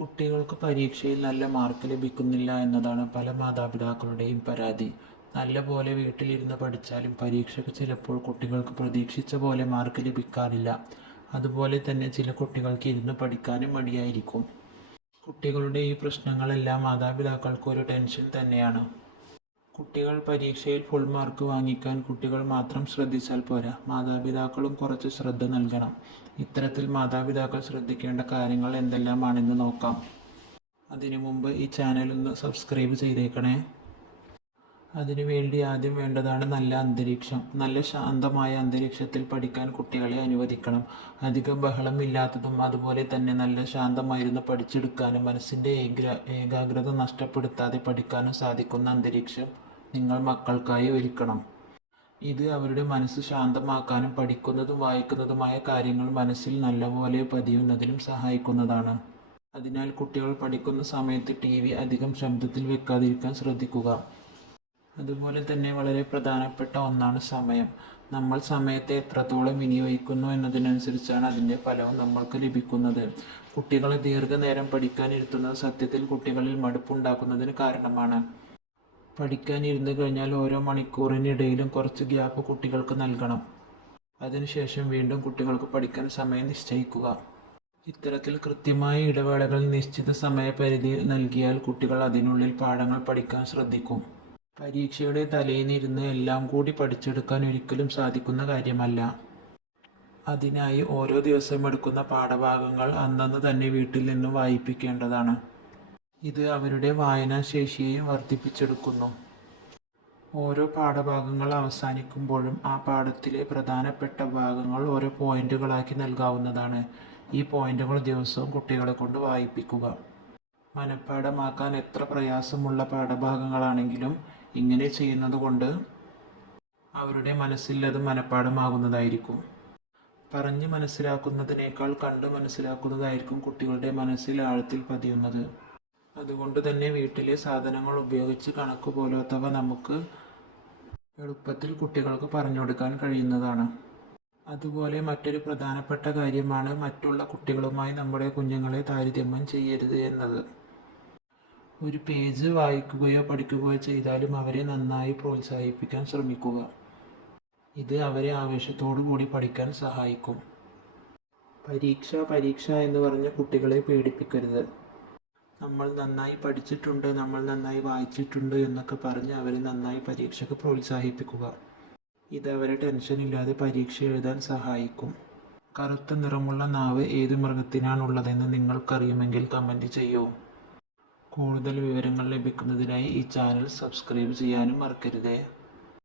കുട്ടികൾക്ക് പരീക്ഷയിൽ നല്ല മാർക്ക് ലഭിക്കുന്നില്ല എന്നതാണ് പല മാതാപിതാക്കളുടെയും പരാതി. നല്ലപോലെ വീട്ടിലിരുന്ന് പഠിച്ചാലും പരീക്ഷയ്ക്ക് ചിലപ്പോൾ കുട്ടികൾക്ക് പ്രതീക്ഷിച്ച പോലെ മാർക്ക് ലഭിക്കാറില്ല. അതുപോലെ തന്നെ ചില കുട്ടികൾക്ക് ഇരുന്ന് പഠിക്കാനും മടിയായിരിക്കും. കുട്ടികളുടെ ഈ പ്രശ്നങ്ങളെല്ലാം മാതാപിതാക്കൾക്ക് ഒരു ടെൻഷൻ തന്നെയാണ്. കുട്ടികൾ പരീക്ഷയിൽ ഫുൾ മാർക്ക് വാങ്ങിക്കാൻ കുട്ടികൾ മാത്രം ശ്രദ്ധിച്ചാൽ പോരാ, മാതാപിതാക്കളും കുറച്ച് ശ്രദ്ധ നൽകണം. ഇത്തരത്തിൽ മാതാപിതാക്കൾ ശ്രദ്ധിക്കേണ്ട കാര്യങ്ങൾ എന്തെല്ലാമാണെന്ന് നോക്കാം. അതിനു മുമ്പ് ഈ ചാനൽ ഒന്ന് സബ്സ്ക്രൈബ് ചെയ്തേക്കണേ. അതിനുവേണ്ടി ആദ്യം വേണ്ടതാണ് നല്ല അന്തരീക്ഷം. നല്ല ശാന്തമായ അന്തരീക്ഷത്തിൽ പഠിക്കാൻ കുട്ടികളെ അനുവദിക്കണം. അധികം ബഹളമില്ലാത്തതും അതുപോലെ തന്നെ നല്ല ശാന്തമായിരുന്നു പഠിച്ചെടുക്കാനും മനസ്സിൻ്റെ ഏകാഗ്രത നഷ്ടപ്പെടുത്താതെ പഠിക്കാനും സാധിക്കുന്ന അന്തരീക്ഷം നിങ്ങൾ മക്കൾക്കായി ഒരുക്കണം. ഇത് അവരുടെ മനസ്സ് ശാന്തമാക്കാനും പഠിക്കുന്നതും വായിക്കുന്നതുമായ കാര്യങ്ങൾ മനസ്സിൽ നല്ലപോലെ പതിയുന്നതിനും സഹായിക്കുന്നതാണ്. അതിനാൽ കുട്ടികൾ പഠിക്കുന്ന സമയത്ത് TV അധികം ശബ്ദത്തിൽ വെക്കാതിരിക്കാൻ ശ്രദ്ധിക്കുക. അതുപോലെ തന്നെ വളരെ പ്രധാനപ്പെട്ട ഒന്നാണ് സമയം. നമ്മൾ സമയത്തെ എത്രത്തോളം വിനിയോഗിക്കുന്നു എന്നതിനനുസരിച്ചാണ് അതിൻ്റെ ഫലവും നമ്മൾക്ക് ലഭിക്കുന്നത്. കുട്ടികളെ ദീർഘനേരം പഠിക്കാനിരുത്തുന്നത് സത്യത്തിൽ കുട്ടികളിൽ മടുപ്പുണ്ടാക്കുന്നതിന് കാരണമാണ്. പഠിക്കാൻ ഇരുന്ന് കഴിഞ്ഞാൽ ഓരോ മണിക്കൂറിനിടയിലും കുറച്ച് ഗ്യാപ്പ് കുട്ടികൾക്ക് നൽകണം. അതിനുശേഷം വീണ്ടും കുട്ടികൾക്ക് പഠിക്കാൻ സമയം നിശ്ചയിക്കുക. ഇത്തരത്തിൽ കൃത്യമായ ഇടവേളകളിൽ നിശ്ചിത സമയപരിധി നൽകിയാൽ കുട്ടികൾ അതിനുള്ളിൽ പാഠങ്ങൾ പഠിക്കാൻ ശ്രദ്ധിക്കും. പരീക്ഷയുടെ തലേന്നിരുന്ന് എല്ലാം കൂടി പഠിച്ചെടുക്കാൻ ഒരിക്കലും സാധിക്കുന്ന കാര്യമല്ല. അതിനായി ഓരോ ദിവസം എടുക്കുന്ന പാഠഭാഗങ്ങൾ അന്നന്ന് തന്നെ വീട്ടിൽ നിന്നും വായിപ്പിക്കേണ്ടതാണ്. ഇത് അവരുടെ വായനാശേഷിയെയും വർദ്ധിപ്പിച്ചെടുക്കുന്നു. ഓരോ പാഠഭാഗങ്ങൾ അവസാനിക്കുമ്പോഴും ആ പാഠത്തിലെ പ്രധാനപ്പെട്ട ഭാഗങ്ങൾ ഓരോ പോയിന്റുകളാക്കി നൽകാവുന്നതാണ്. ഈ പോയിന്റുകൾ ദിവസവും കുട്ടികളെ കൊണ്ട് വായിപ്പിക്കുക. മനഃപ്പാഠമാക്കാൻ എത്ര പ്രയാസമുള്ള പാഠഭാഗങ്ങളാണെങ്കിലും ഇങ്ങനെ ചെയ്യുന്നത് കൊണ്ട് അവരുടെ മനസ്സിൽ അത് മനഃപ്പാഠമാകുന്നതായിരിക്കും. പറഞ്ഞ് മനസ്സിലാക്കുന്നതിനേക്കാൾ കണ്ട് മനസ്സിലാക്കുന്നതായിരിക്കും കുട്ടികളുടെ മനസ്സിൽ ആഴത്തിൽ പതിയുന്നത്. അതുകൊണ്ട് തന്നെ വീട്ടിലെ സാധനങ്ങൾ ഉപയോഗിച്ച് കണക്ക് പോലത്തവ നമുക്ക് എളുപ്പത്തിൽ കുട്ടികൾക്ക് പറഞ്ഞു കൊടുക്കാൻ കഴിയുന്നതാണ്. അതുപോലെ മറ്റൊരു പ്രധാനപ്പെട്ട കാര്യമാണ് മറ്റുള്ള കുട്ടികളുമായി നമ്മുടെ കുഞ്ഞുങ്ങളെ താരതമ്യം ചെയ്യരുത് എന്നത്. ഒരു പേജ് വായിക്കുകയോ പഠിക്കുകയോ ചെയ്താലും അവരെ നന്നായി പ്രോത്സാഹിപ്പിക്കാൻ ശ്രമിക്കുക. ഇത് അവരെ ആവേശത്തോടു കൂടി പഠിക്കാൻ സഹായിക്കും. പരീക്ഷ എന്ന് പറഞ്ഞ് കുട്ടികളെ പേടിപ്പിക്കരുത്. നമ്മൾ നന്നായി പഠിച്ചിട്ടുണ്ട്, നമ്മൾ നന്നായി വായിച്ചിട്ടുണ്ട് എന്നൊക്കെ പറഞ്ഞ് അവരെ നന്നായി പരീക്ഷയ്ക്ക് പ്രോത്സാഹിപ്പിക്കുക. ഇത് അവരെ ടെൻഷനില്ലാതെ പരീക്ഷ എഴുതാൻ സഹായിക്കും. കറുത്ത നിറമുള്ള നാവ് ഏത് മൃഗത്തിനാണുള്ളതെന്ന് നിങ്ങൾക്കറിയുമെങ്കിൽ കമൻറ്റ് ചെയ്യൂ. കൂടുതൽ വിവരങ്ങൾ ലഭിക്കുന്നതിനായി ഈ ചാനൽ സബ്സ്ക്രൈബ് ചെയ്യാനും മറക്കരുതേ.